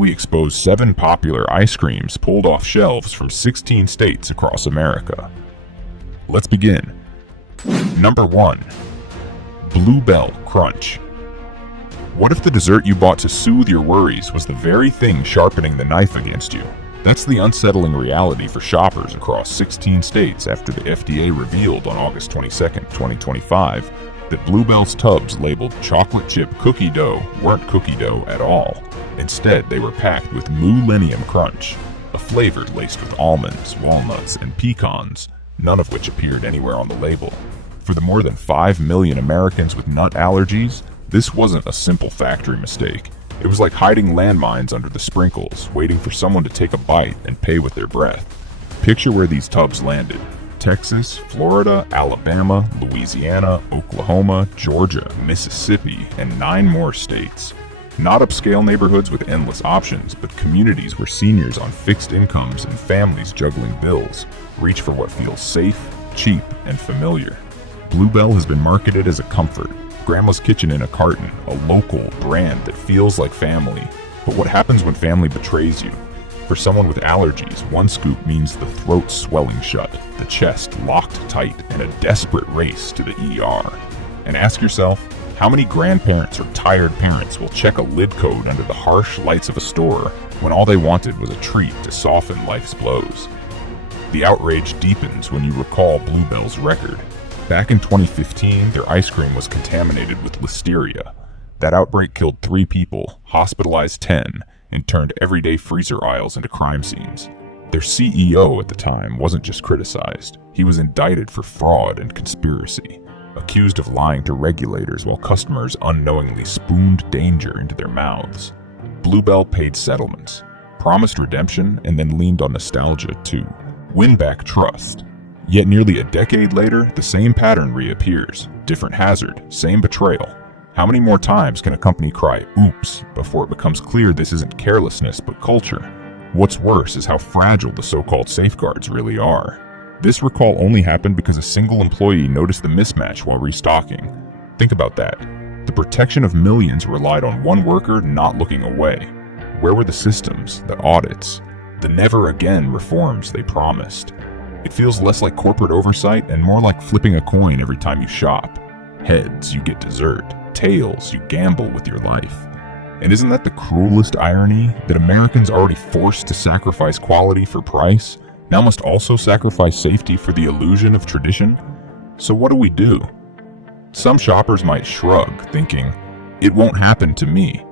we expose 7 popular ice creams pulled off shelves from 16 states across America. Let's begin. Number 1. Blue Bell Crunch. What if the dessert you bought to soothe your worries was the very thing sharpening the knife against you? That's the unsettling reality for shoppers across 16 states after the FDA revealed on August 22, 2025, that Blue Bell's tubs labeled chocolate chip cookie dough weren't cookie dough at all. Instead, they were packed with Millennium Crunch, a flavor laced with almonds, walnuts, and pecans, none of which appeared anywhere on the label. For the more than 5 million Americans with nut allergies, this wasn't a simple factory mistake. It was like hiding landmines under the sprinkles, waiting for someone to take a bite and pay with their breath. Picture where these tubs landed: Texas, Florida, Alabama, Louisiana, Oklahoma, Georgia, Mississippi, and 9 more states. Not upscale neighborhoods with endless options, but communities where seniors on fixed incomes and families juggling bills reach for what feels safe, cheap, and familiar. Blue Bell has been marketed as a comfort, Grandma's Kitchen in a carton, a local brand that feels like family. But what happens when family betrays you? For someone with allergies, 1 scoop means the throat swelling shut, the chest locked tight, and a desperate race to the ER. And ask yourself, how many grandparents or tired parents will check a lid code under the harsh lights of a store when all they wanted was a treat to soften life's blows? The outrage deepens when you recall Blue Bell's record. Back in 2015, their ice cream was contaminated with listeria. That outbreak killed 3 people, hospitalized 10, and turned everyday freezer aisles into crime scenes. Their CEO at the time wasn't just criticized, he was indicted for fraud and conspiracy, accused of lying to regulators while customers unknowingly spooned danger into their mouths. Blue Bell paid settlements, promised redemption, and then leaned on nostalgia to win back trust. Yet nearly a decade later, the same pattern reappears. Different hazard, same betrayal. How many more times can a company cry, oops, before it becomes clear this isn't carelessness but culture? What's worse is how fragile the so-called safeguards really are. This recall only happened because a single employee noticed the mismatch while restocking. Think about that. The protection of millions relied on 1 worker not looking away. Where were the systems, the audits, the never again reforms they promised? It feels less like corporate oversight and more like flipping a coin every time you shop. Heads, you get dessert. Tails, you gamble with your life. And isn't that the cruelest irony, that Americans already forced to sacrifice quality for price, now must also sacrifice safety for the illusion of tradition? So what do? Some shoppers might shrug, thinking, it won't happen to me.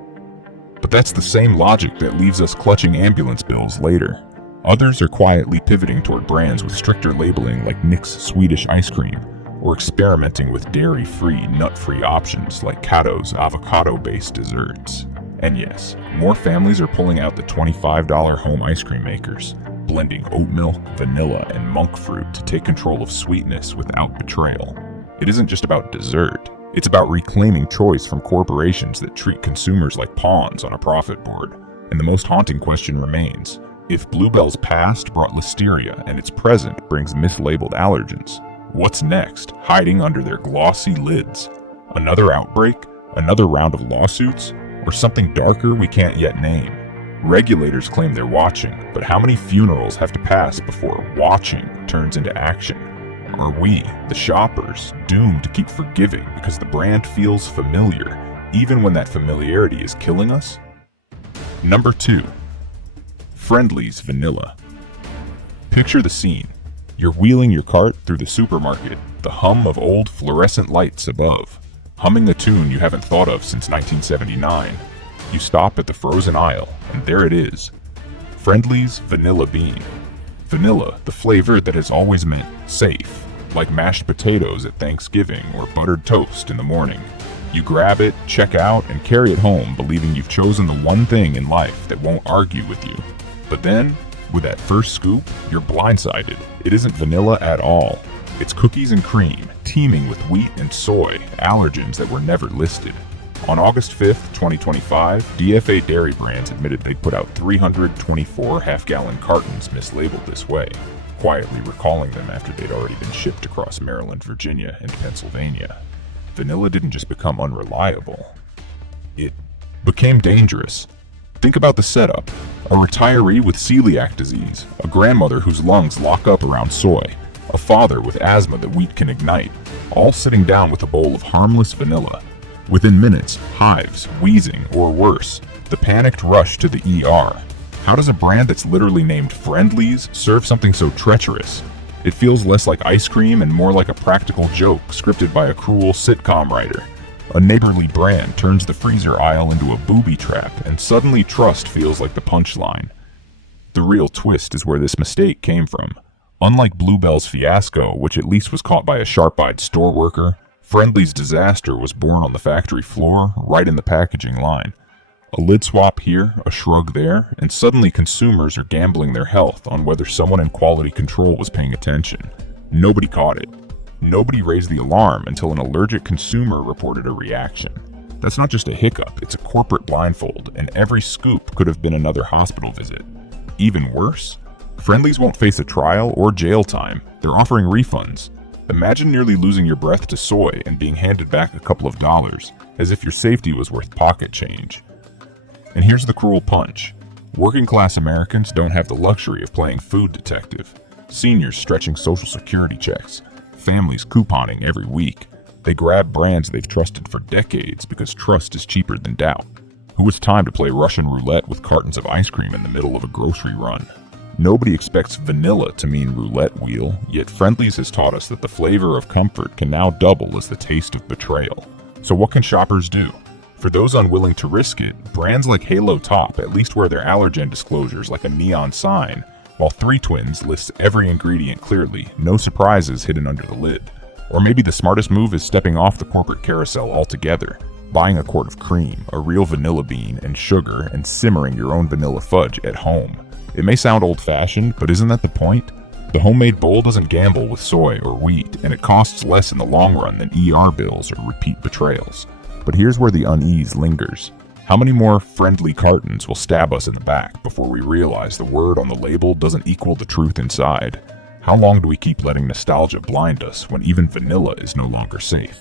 But that's the same logic that leaves us clutching ambulance bills later. Others are quietly pivoting toward brands with stricter labeling like Nick's Swedish ice cream, or experimenting with dairy-free, nut-free options like Cato's avocado-based desserts. And yes, more families are pulling out the $25 home ice cream makers, blending oat milk, vanilla, and monk fruit to take control of sweetness without betrayal. It isn't just about dessert, it's about reclaiming choice from corporations that treat consumers like pawns on a profit board. And the most haunting question remains: if Blue Bell's past brought listeria and its present brings mislabeled allergens, what's next, hiding under their glossy lids? Another outbreak? Another round of lawsuits? Or something darker we can't yet name? Regulators claim they're watching, but how many funerals have to pass before watching turns into action? Are we, the shoppers, doomed to keep forgiving because the brand feels familiar, even when that familiarity is killing us? Number 2. Friendly's Vanilla. Picture the scene. You're wheeling your cart through the supermarket, the hum of old fluorescent lights above, humming a tune you haven't thought of since 1979. You stop at the frozen aisle, and there it is. Friendly's Vanilla Bean. Vanilla, the flavor that has always meant safe, like mashed potatoes at Thanksgiving or buttered toast in the morning. You grab it, check out, and carry it home, believing you've chosen the one thing in life that won't argue with you. But then, with that first scoop, you're blindsided. It isn't vanilla at all. It's cookies and cream, teeming with wheat and soy, allergens that were never listed. On August 5th, 2025, DFA Dairy Brands admitted they'd put out 324 half-gallon cartons mislabeled this way, quietly recalling them after they'd already been shipped across Maryland, Virginia, and Pennsylvania. Vanilla didn't just become unreliable. It became dangerous. Think about the setup. A retiree with celiac disease, a grandmother whose lungs lock up around soy, a father with asthma that wheat can ignite, all sitting down with a bowl of harmless vanilla. Within minutes, hives, wheezing, or worse, the panicked rush to the ER. How does a brand that's literally named Friendly's serve something so treacherous? It feels less like ice cream and more like a practical joke scripted by a cruel sitcom writer. A neighborly brand turns the freezer aisle into a booby trap, and suddenly trust feels like the punchline. The real twist is where this mistake came from. Unlike Bluebell's fiasco, which at least was caught by a sharp-eyed store worker, Friendly's disaster was born on the factory floor, right in the packaging line. A lid swap here, a shrug there, and suddenly consumers are gambling their health on whether someone in quality control was paying attention. Nobody caught it. Nobody raised the alarm until an allergic consumer reported a reaction. That's not just a hiccup, it's a corporate blindfold, and every scoop could have been another hospital visit. Even worse, Friendly's won't face a trial or jail time. They're offering refunds. Imagine nearly losing your breath to soy and being handed back a couple of dollars, as if your safety was worth pocket change. And here's the cruel punch. Working-class Americans don't have the luxury of playing food detective. Seniors stretching social security checks. Families couponing every week. They grab brands they've trusted for decades because trust is cheaper than doubt. Who has time to play Russian roulette with cartons of ice cream in the middle of a grocery run? Nobody expects vanilla to mean roulette wheel, yet Friendly's has taught us that the flavor of comfort can now double as the taste of betrayal. So what can shoppers do? For those unwilling to risk it, brands like Halo Top at least wear their allergen disclosures like a neon sign, while 3 Twins lists every ingredient clearly, no surprises hidden under the lid. Or maybe the smartest move is stepping off the corporate carousel altogether, buying a quart of cream, a real vanilla bean, and sugar, and simmering your own vanilla fudge at home. It may sound old-fashioned, but isn't that the point? The homemade bowl doesn't gamble with soy or wheat, and it costs less in the long run than ER bills or repeat betrayals. But here's where the unease lingers. How many more Friendly cartons will stab us in the back before we realize the word on the label doesn't equal the truth inside? How long do we keep letting nostalgia blind us when even vanilla is no longer safe?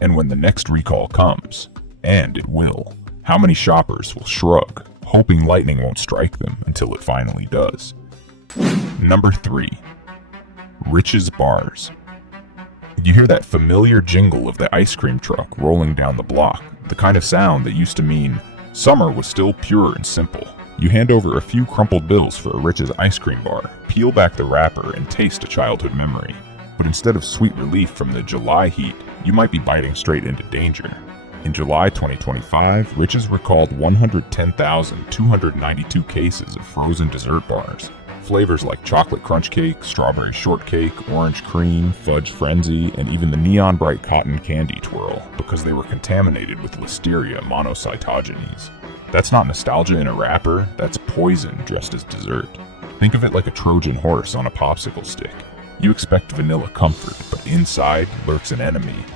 And when the next recall comes, and it will, how many shoppers will shrug, hoping lightning won't strike them until it finally does? Number 3. Rich's Bars. You hear that familiar jingle of the ice cream truck rolling down the block, the kind of sound that used to mean summer was still pure and simple. You hand over a few crumpled bills for a Rich's ice cream bar, peel back the wrapper, and taste a childhood memory. But instead of sweet relief from the July heat, you might be biting straight into danger. In July 2025, Rich's recalled 110,292 cases of frozen dessert bars. Flavors like chocolate crunch cake, strawberry shortcake, orange cream, fudge frenzy, and even the neon bright cotton candy twirl, because they were contaminated with Listeria monocytogenes. That's not nostalgia in a wrapper, that's poison dressed as dessert. Think of it like a Trojan horse on a popsicle stick. You expect vanilla comfort, but inside lurks an enemy.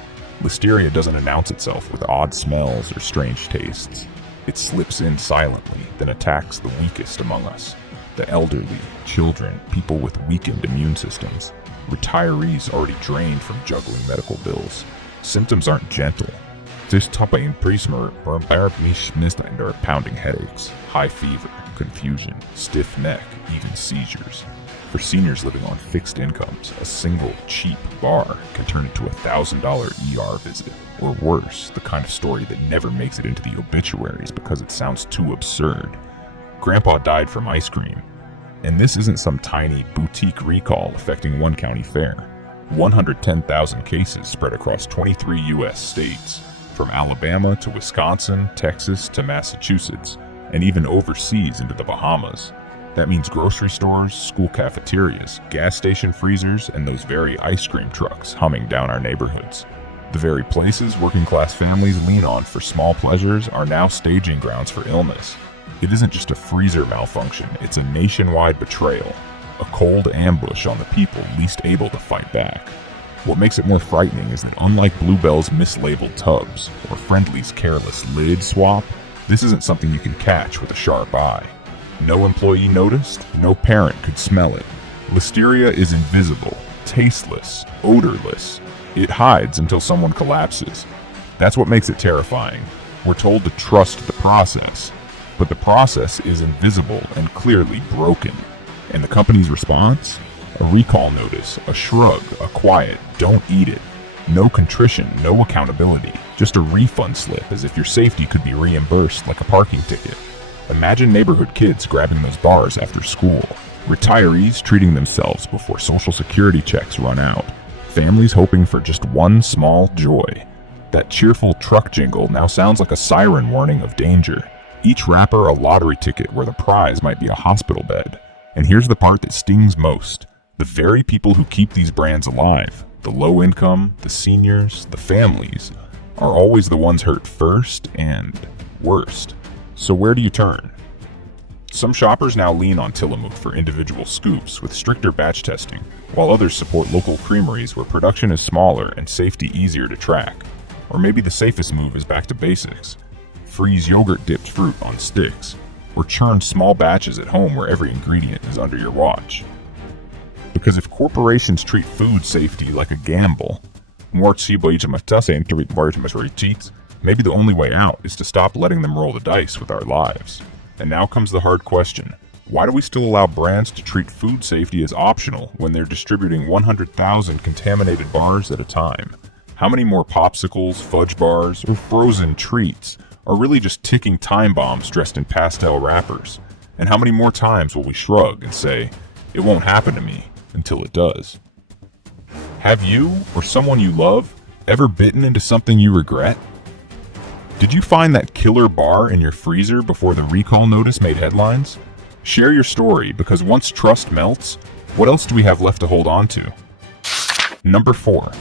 Listeria doesn't announce itself with odd smells or strange tastes. It slips in silently, then attacks the weakest among us. The elderly, children, people with weakened immune systems, retirees already drained from juggling medical bills. Symptoms aren't gentle. Pounding headaches, high fever, confusion, stiff neck, even seizures. For seniors living on fixed incomes, a single cheap bar can turn into a $1,000 ER visit, or worse, the kind of story that never makes it into the obituaries because it sounds too absurd. Grandpa died from ice cream. And this isn't some tiny boutique recall affecting one county fair. 110,000 cases spread across 23 U.S. states, from Alabama to Wisconsin, Texas to Massachusetts, and even overseas into the Bahamas. That means grocery stores, school cafeterias, gas station freezers, and those very ice cream trucks humming down our neighborhoods. The very places working-class families lean on for small pleasures are now staging grounds for illness. It isn't just a freezer malfunction, it's a nationwide betrayal, a cold ambush on the people least able to fight back. What makes it more frightening is that unlike Bluebell's mislabeled tubs or Friendly's careless lid swap, this isn't something you can catch with a sharp eye. No employee noticed, no parent could smell it. Listeria is invisible, tasteless, odorless. It hides until someone collapses. That's what makes it terrifying. We're told to trust the process. But the process is invisible and clearly broken. And the company's response? A recall notice, a shrug, a quiet, don't eat it. No contrition, no accountability, just a refund slip as if your safety could be reimbursed like a parking ticket. Imagine neighborhood kids grabbing those bars after school, retirees treating themselves before social security checks run out, families hoping for just one small joy. That cheerful truck jingle now sounds like a siren warning of danger. Each wrapper a lottery ticket where the prize might be a hospital bed. And here's the part that stings most. The very people who keep these brands alive, the low income, the seniors, the families, are always the ones hurt first and worst. So where do you turn? Some shoppers now lean on Tillamook for individual scoops with stricter batch testing, while others support local creameries where production is smaller and safety easier to track. Or maybe the safest move is back to basics. Freeze yogurt-dipped fruit on sticks, or churn small batches at home where every ingredient is under your watch. Because if corporations treat food safety like a gamble, maybe the only way out is to stop letting them roll the dice with our lives. And now comes the hard question. Why do we still allow brands to treat food safety as optional when they're distributing 100,000 contaminated bars at a time? How many more popsicles, fudge bars, or frozen treats are really just ticking time bombs dressed in pastel wrappers? And how many more times will we shrug and say, it won't happen to me, until it does? Have you, or someone you love, ever bitten into something you regret? Did you find that killer bar in your freezer before the recall notice made headlines? Share your story, because once trust melts, what else do we have left to hold on to? Number 4.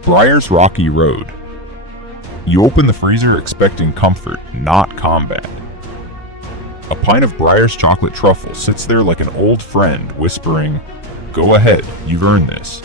Breyers Rocky Road. You open the freezer expecting comfort, not combat. A pint of Breyers chocolate truffle sits there like an old friend whispering, "Go ahead, you've earned this."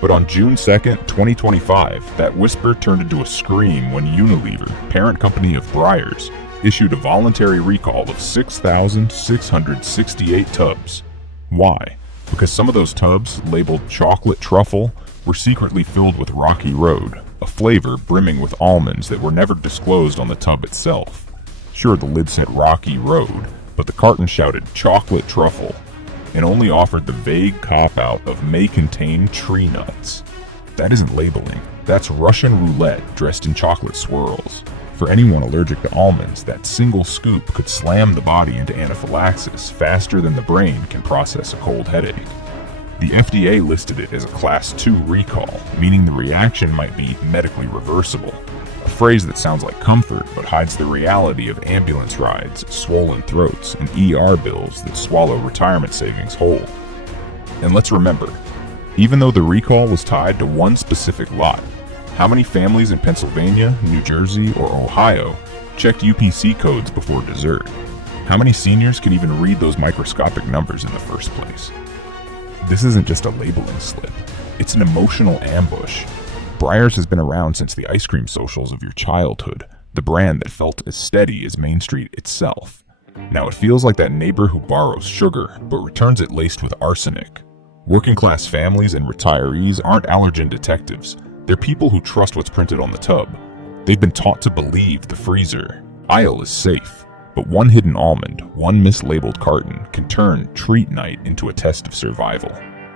But on June 2nd, 2025, that whisper turned into a scream when Unilever, parent company of Breyers, issued a voluntary recall of 6,668 tubs. Why? Because some of those tubs, labeled chocolate truffle, were secretly filled with Rocky Road, a flavor brimming with almonds that were never disclosed on the tub itself. Sure, the lid said Rocky Road, but the carton shouted chocolate truffle, and only offered the vague cop-out of may contain tree nuts. That isn't labeling, that's Russian roulette dressed in chocolate swirls. For anyone allergic to almonds, that single scoop could slam the body into anaphylaxis faster than the brain can process a cold headache. The FDA listed it as a Class 2 recall, meaning the reaction might be medically reversible. A phrase that sounds like comfort but hides the reality of ambulance rides, swollen throats, and ER bills that swallow retirement savings whole. And let's remember, even though the recall was tied to one specific lot, how many families in Pennsylvania, New Jersey, or Ohio checked UPC codes before dessert? How many seniors can even read those microscopic numbers in the first place? This isn't just a labeling slip, it's an emotional ambush. Breyers has been around since the ice cream socials of your childhood, the brand that felt as steady as Main Street itself. Now it feels like that neighbor who borrows sugar, but returns it laced with arsenic. Working class families and retirees aren't allergen detectives, they're people who trust what's printed on the tub. They've been taught to believe the freezer aisle is safe, but one hidden almond, one mislabeled carton, can turn treat night into a test of survival.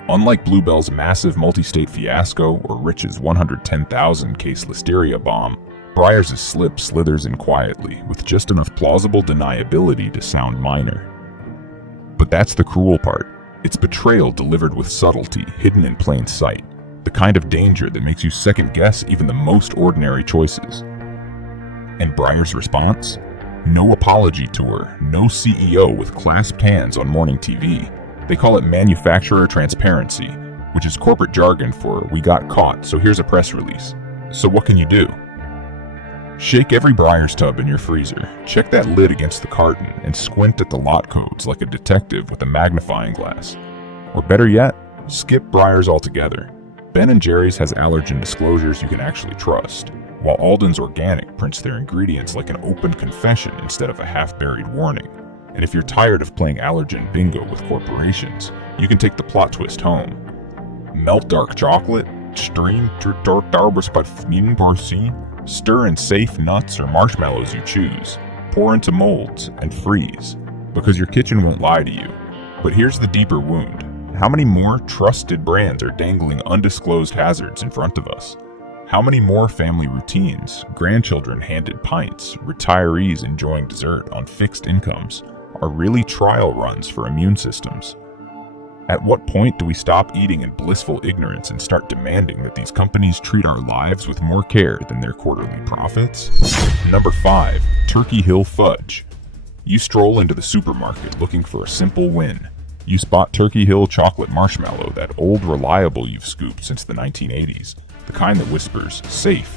Unlike Bluebell's massive multi-state fiasco or Rich's 110,000 case listeria bomb, Breyers' slip slithers in quietly with just enough plausible deniability to sound minor. But that's the cruel part. It's betrayal delivered with subtlety, hidden in plain sight. The kind of danger that makes you second-guess even the most ordinary choices. And Breyers' response? No apology tour, no CEO with clasped hands on morning TV. They call it manufacturer transparency, which is corporate jargon for "we got caught, so here's a press release." So what can you do? Shake every Breyers tub in your freezer, check that lid against the carton, and squint at the lot codes like a detective with a magnifying glass. Or better yet, skip Breyers altogether. Ben & Jerry's has allergen disclosures you can actually trust, while Alden's Organic prints their ingredients like an open confession instead of a half-buried warning. And if you're tired of playing allergen bingo with corporations, you can take the plot twist home. Melt dark chocolate, stir in safe nuts or marshmallows you choose. Pour into molds and freeze, because your kitchen won't lie to you. But here's the deeper wound. How many more trusted brands are dangling undisclosed hazards in front of us? How many more family routines, grandchildren handed pints, retirees enjoying dessert on fixed incomes, are really trial runs for immune systems? At what point do we stop eating in blissful ignorance and start demanding that these companies treat our lives with more care than their quarterly profits? Number 5. Turkey Hill Fudge. You stroll into the supermarket looking for a simple win. You spot Turkey Hill chocolate marshmallow, that old reliable you've scooped since the 1980s, the kind that whispers, safe,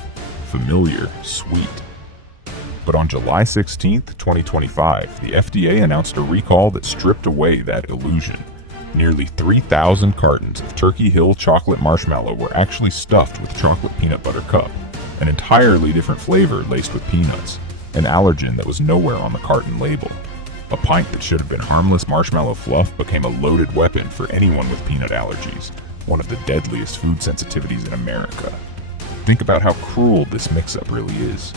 familiar, sweet. But on July 16th, 2025, the FDA announced a recall that stripped away that illusion. Nearly 3,000 cartons of Turkey Hill chocolate marshmallow were actually stuffed with chocolate peanut butter cup, an entirely different flavor laced with peanuts, an allergen that was nowhere on the carton label. A pint that should have been harmless marshmallow fluff became a loaded weapon for anyone with peanut allergies, one of the deadliest food sensitivities in America. Think about how cruel this mix-up really is.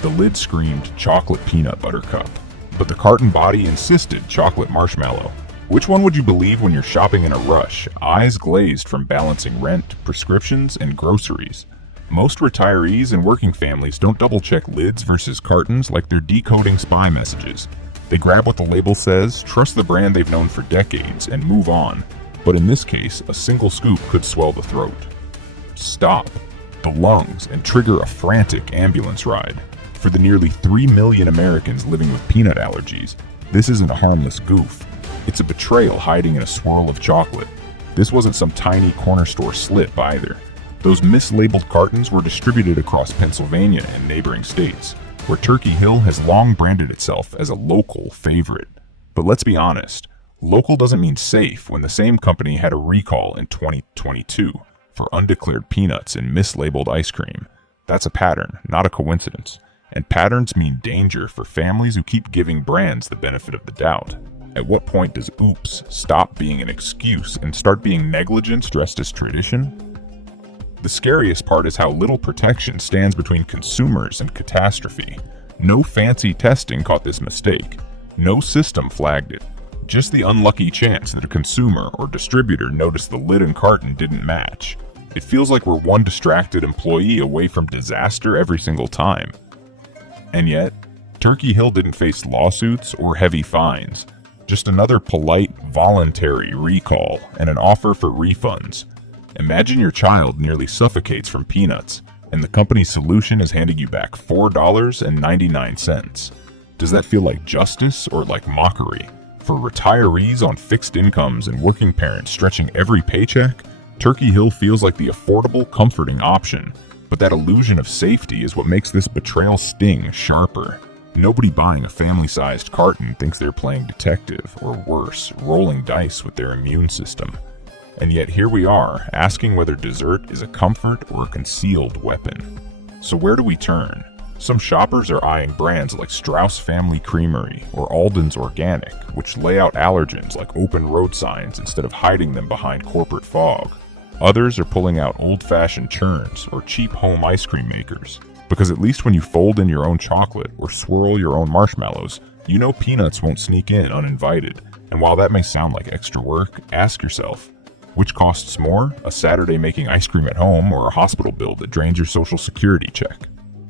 The lid screamed chocolate peanut butter cup, but the carton body insisted chocolate marshmallow. Which one would you believe when you're shopping in a rush, eyes glazed from balancing rent, prescriptions, and groceries? Most retirees and working families don't double-check lids versus cartons like they're decoding spy messages. They grab what the label says, trust the brand they've known for decades, and move on. But in this case, a single scoop could swell the throat, stop the lungs, and trigger a frantic ambulance ride. For the nearly 3 million Americans living with peanut allergies, this isn't a harmless goof. It's a betrayal hiding in a swirl of chocolate. This wasn't some tiny corner store slip either. Those mislabeled cartons were distributed across Pennsylvania and neighboring states, where Turkey Hill has long branded itself as a local favorite. But let's be honest, local doesn't mean safe when the same company had a recall in 2022 for undeclared peanuts and mislabeled ice cream. That's a pattern, not a coincidence. And patterns mean danger for families who keep giving brands the benefit of the doubt. At what point does oops stop being an excuse and start being negligence dressed as tradition? The scariest part is how little protection stands between consumers and catastrophe. No fancy testing caught this mistake. No system flagged it. Just the unlucky chance that a consumer or distributor noticed the lid and carton didn't match. It feels like we're one distracted employee away from disaster every single time. And yet, Turkey Hill didn't face lawsuits or heavy fines. Just another polite, voluntary recall and an offer for refunds. Imagine your child nearly suffocates from peanuts, and the company's solution is handing you back $4.99. Does that feel like justice or like mockery? For retirees on fixed incomes and working parents stretching every paycheck, Turkey Hill feels like the affordable, comforting option. But that illusion of safety is what makes this betrayal sting sharper. Nobody buying a family-sized carton thinks they're playing detective, or worse, rolling dice with their immune system. And yet here we are, asking whether dessert is a comfort or a concealed weapon. So where do we turn? Some shoppers are eyeing brands like Strauss Family Creamery or Alden's Organic, which lay out allergens like open road signs instead of hiding them behind corporate fog. Others are pulling out old-fashioned churns or cheap home ice cream makers. Because at least when you fold in your own chocolate or swirl your own marshmallows, you know peanuts won't sneak in uninvited. And while that may sound like extra work, ask yourself, which costs more, a Saturday making ice cream at home or a hospital bill that drains your social security check?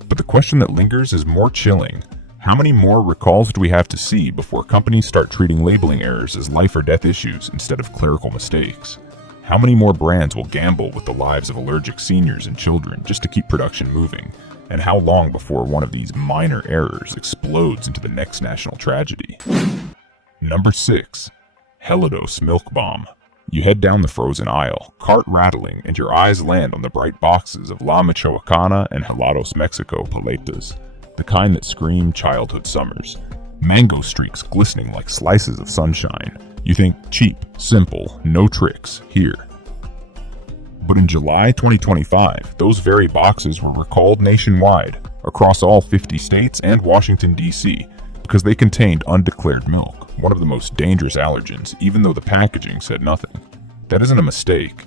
But the question that lingers is more chilling. How many more recalls do we have to see before companies start treating labeling errors as life or death issues instead of clerical mistakes? How many more brands will gamble with the lives of allergic seniors and children just to keep production moving? And how long before one of these minor errors explodes into the next national tragedy? Number 6. Helidos Milk Bomb. You head down the frozen aisle, cart rattling, and your eyes land on the bright boxes of La Michoacana and Helados Mexico paletas, the kind that scream childhood summers. Mango streaks glistening like slices of sunshine. You think cheap, simple, no tricks, here. But in July 2025, those very boxes were recalled nationwide, across all 50 states and Washington, D.C., because they contained undeclared milk, one of the most dangerous allergens, even though the packaging said nothing. That isn't a mistake.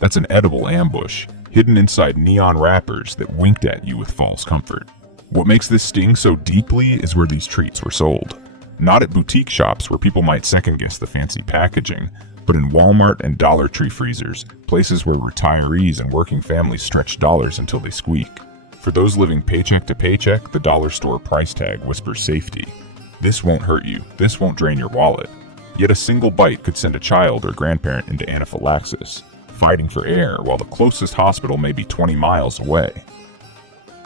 That's an edible ambush, hidden inside neon wrappers that winked at you with false comfort. What makes this sting so deeply is where these treats were sold. Not at boutique shops where people might second-guess the fancy packaging, but in Walmart and Dollar Tree freezers, places where retirees and working families stretch dollars until they squeak. For those living paycheck to paycheck, the dollar store price tag whispers safety. This won't hurt you. This won't drain your wallet. Yet a single bite could send a child or grandparent into anaphylaxis, fighting for air while the closest hospital may be 20 miles away.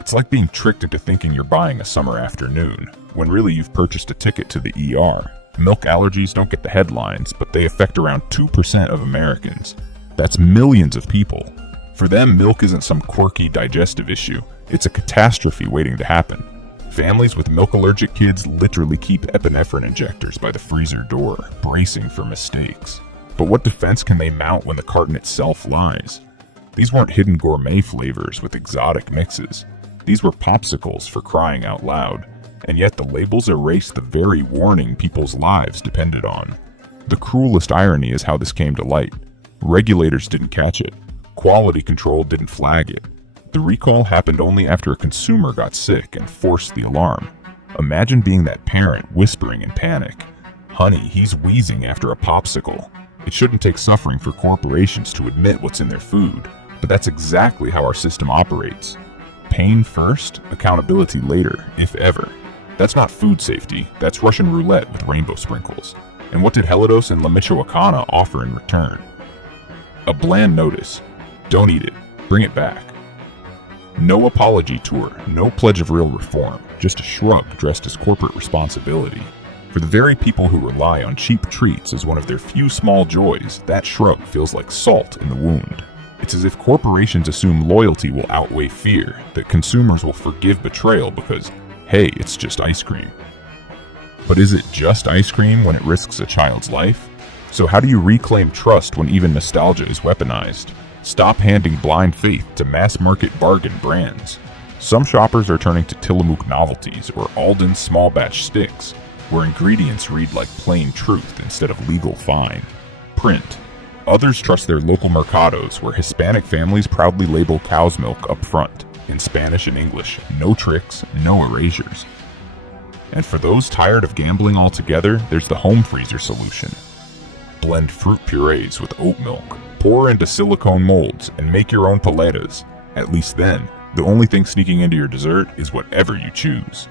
It's like being tricked into thinking you're buying a summer afternoon, when really you've purchased a ticket to the ER. Milk allergies don't get the headlines, but they affect around 2% of Americans. That's millions of people. For them, milk isn't some quirky digestive issue. It's a catastrophe waiting to happen. Families with milk-allergic kids literally keep epinephrine injectors by the freezer door, bracing for mistakes. But what defense can they mount when the carton itself lies? These weren't hidden gourmet flavors with exotic mixes. These were popsicles, for crying out loud. And yet the labels erase the very warning people's lives depended on. The cruelest irony is how this came to light. Regulators didn't catch it. Quality control didn't flag it. The recall happened only after a consumer got sick and forced the alarm. Imagine being that parent whispering in panic, "Honey, he's wheezing after a popsicle." It shouldn't take suffering for corporations to admit what's in their food, but that's exactly how our system operates. Pain first, accountability later, if ever. That's not food safety, that's Russian roulette with rainbow sprinkles. And what did Helidos and La Michoacana offer in return? A bland notice. Don't eat it. Bring it back. No apology tour, no pledge of real reform, just a shrug dressed as corporate responsibility. For the very people who rely on cheap treats as one of their few small joys, that shrug feels like salt in the wound. It's as if corporations assume loyalty will outweigh fear, that consumers will forgive betrayal because, hey, it's just ice cream. But is it just ice cream when it risks a child's life? So how do you reclaim trust when even nostalgia is weaponized? Stop handing blind faith to mass-market bargain brands. Some shoppers are turning to Tillamook novelties or Alden small batch sticks, where ingredients read like plain truth instead of legal fine. Print. Others trust their local mercados, where Hispanic families proudly label cow's milk up front, in Spanish and English, no tricks, no erasures. And for those tired of gambling altogether, there's the home freezer solution. Blend fruit purees with oat milk, pour into silicone molds, and make your own paletas. At least then, the only thing sneaking into your dessert is whatever you choose.